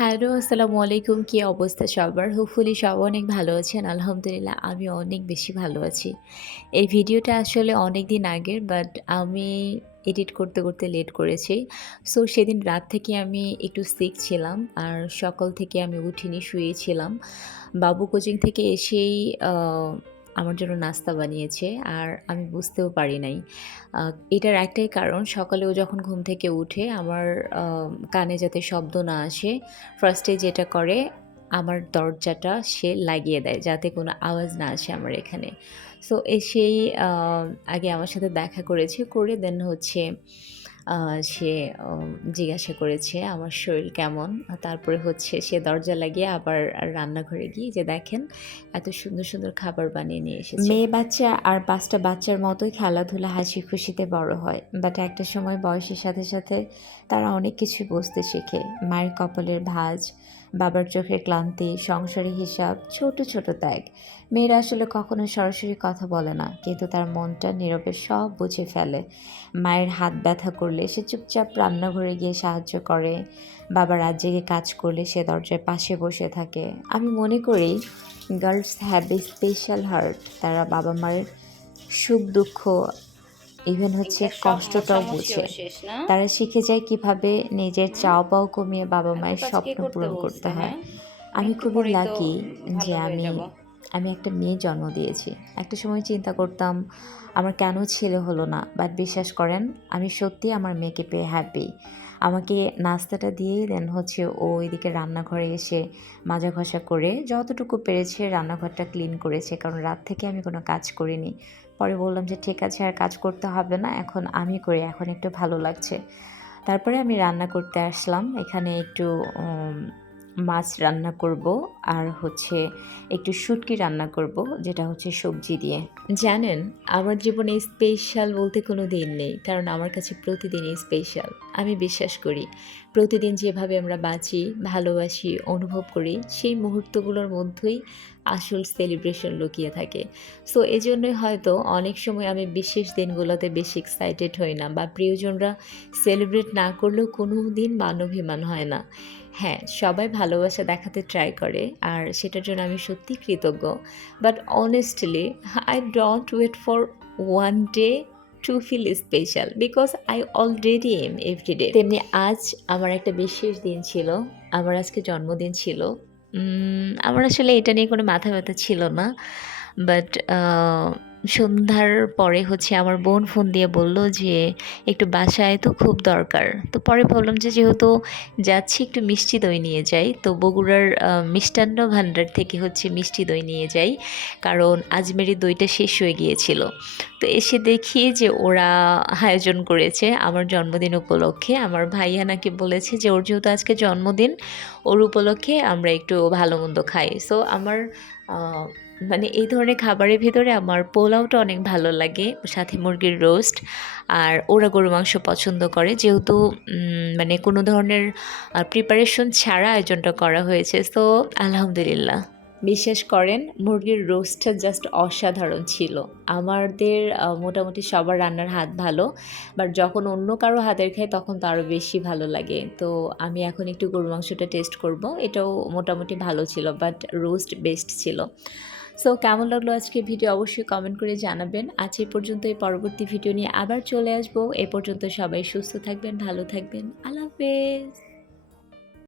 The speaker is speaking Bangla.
হ্যালো, আসসালামু আলাইকুম। কি অবস্থা সবার? হোপফুলি সবাই অনেক ভালো আছেন। আলহামদুলিল্লাহ আমি অনেক বেশি ভালো আছি। এই ভিডিওটা আসলে অনেকদিন আগের বাট আমি এডিট করতে লেট করেছি। সো সেদিন রাত থেকে আমি একটু সিক ছিলাম। আর সকাল থেকে আমি উঠিনি, শুয়েছিলাম। বাবু কোচিং থেকে এসেই আ আমার জন্য নাস্তা বানিয়েছে আর আমি বুঝতেও পারি নাই। আ এটার একটাই কারণ সকালে ও যখন ঘুম থেকে উঠে আমার আ কানে যাতে শব্দ না আসে, ফার্স্ট এ যেটা করে আমার দরজাটা সে লাগিয়ে দেয় যাতে কোনো আওয়াজ না আসে আমার এখানে। সো এসেই আ আগে আমার সাথে দেখা করেছে, করে দেন হচ্ছে আ সে জিজ্ঞাসা করেছে আমার শরীর কেমন? তারপরে হচ্ছে সে দরজা লাগিয়ে আবার রান্নাঘরে গিয়ে যে দেখেন এত সুন্দর খাবার বানিয়ে নিয়ে এসেছে। মেয়ে বাচ্চা আর ৫ টা বাচ্চার মতোই খেলাধুলা হাসি খুশিতে বড় হয়। বাট একটা সময় বয়সের সাথে তারা অনেক কিছুই বুঝতে শেখে। মায়ের কপালের ভাঁজ, বাবার চোখের ক্লান্তি, সংসারের হিসাব, ছোট ত্যাগ। মেয়েরা আসলে কখনো সরাসরি কথা বলে না, কিন্তু তার মনটা নীরবে সব বুঝে ফেলে। মায়ের হাত ব্যথা করলে সে চুপচাপ রান্নাঘরে গিয়ে সাহায্য করে। বাবা রাত জেগে কাজ করলে সে দরজার পাশে বসে থাকে। আমি মনে করি girls have a special heart. তারা বাবা-মায়ের সুখ-দুঃখ ইভেন হচ্ছে এখানে সব কষ্টটাও মোছামুছিও বুঝে। শেষ না? তারা শিখে যায় কিভাবে নিজের হুম? চাওয়া-পাওয়া কমিয়ে এত বাবা-মায়ের কাজ কে স্বপ্ন করতে পূরণ করতে বলছে, হয়। হ্যাঁ? আমি একটু খুবই পরেই তো লাকি যে ভালো হয়ে আমি যাব। আমি একটা মেয়ে জন্ম দিয়েছি। একটা সময় চিন্তা করতাম আমার কেন ছেলে হলো না? বাট বিশ্বাস করেন আমি সত্যিই আমার মেয়েকে পেয়ে হ্যাপি। আমাকে নাস্তাটা দিয়েই দেন হচ্ছে ও এদিকে রান্নাঘরে এসে মাজা ঘষা করে যতটুকু পেরেছে রান্নাঘরটা ক্লিন করেছে। কারণ রাত থেকে আমি কোনো কাজ করিনি। পরে বললাম যে, "ঠিক আছে আর কাজ করতে হবে না। এখন আমি করি। এখন একটু ভালো লাগছে।" তারপরে আমি রান্না করতে আসলাম। এখানে একটু উম মাছ রান্না করব আর হচ্ছে একটু শুটকি রান্না করব, যেটা হচ্ছে সবজি দিয়ে। জানেন, আমার জীবনে স্পেশাল বলতে কোনো দিন নেই। কারণ আমার কাছে প্রতিদিনই স্পেশাল। আমি বিশ্বাস করি, প্রতিদিন যেভাবে আমরা বাঁচি, ভালোবাসি, অনুভব করি, সেই মুহূর্তগুলোর মধ্যেই আসল সেলিব্রেশন লুকিয়ে থাকে। সো এজন্যই হয়তো অনেক সময় আমি বিশেষ দিনগুলোতে বেশি এক্সাইটেড হই না বা প্রিয়জনরা সেলিব্রেট না করলেও কোনো দিন মানবিমান হয় না। হ্যাঁ, সবাই ভালোবাসা দেখাতে ট্রাই করে আর সেটার জন্য আমি সত্যিই কৃতজ্ঞ। But honestly, I don't wait for one day to feel special because I already am every day. তেমনি আজ আমার একটা বিশেষ দিন ছিল। আমার আজকে জন্মদিন ছিল। আমার আসলে এটা নিয়ে কোনো মাথা ব্যথা ছিল না। বাট সন্ধ্যার পরে হচ্ছে আমার বোন ফোন দিয়ে বলল যে, "একটু বাসায় আয় তো খুব দরকার।" তো পরে ভাবলাম যে যেহেতু যাচ্ছি একটু মিষ্টি দই নিয়ে যাই। তো বগুড়ার মিষ্টান্ন ভান্ডার থেকে হচ্ছে মিষ্টি দই নিয়ে যাই। কারণ আজমেরি দইটা শেষ হয়ে গিয়েছিল। তো এসে দেখি যে ওরা আয়োজন করেছে আমার জন্মদিন উপলক্ষে। আমার ভাইয়া নাকি বলেছে যে ওর যেহেতু আজকে জন্মদিন, ওর উপলক্ষে আমরা একটু ভালো-মন্দ খাই। সো আমার আ মানে এই ধরনের খাবারের ভেতরে আমার পোলাওটা অনেক ভালো লাগে। সাথে মুরগির রোস্ট। আর ওরা গরুর মাংস পছন্দ করে। যেহেতু মানে কোনো ধরনের প্রিপারেশন ছাড়া আয়োজনটা করা হয়েছে। সো আলহামদুলিল্লাহ। বিশ্বাস করেন মুরগির রোস্টটা জাস্ট অসাধারণ ছিল। আমাদের মোটামুটি সবার রান্নার হাত ভালো। বাট যখন অন্য কারো হাতের খাই তখন তো আরও বেশি ভালো লাগে। তো আমি এখন একটু গরুর মাংসটা টেস্ট করব। এটাও মোটামুটি ভালো ছিল বাট রোস্ট বেস্ট ছিল। সো কেমন লাগলো আজকের ভিডিও অবশ্যই কমেন্ট করে জানাবেন। আজ এই পর্যন্তই, পরবর্তী ভিডিও নিয়ে আবার চলে আসবো। এ পর্যন্ত সবাই সুস্থ থাকবেন, ভালো থাকবেন। আল্লাহ হাফেজ।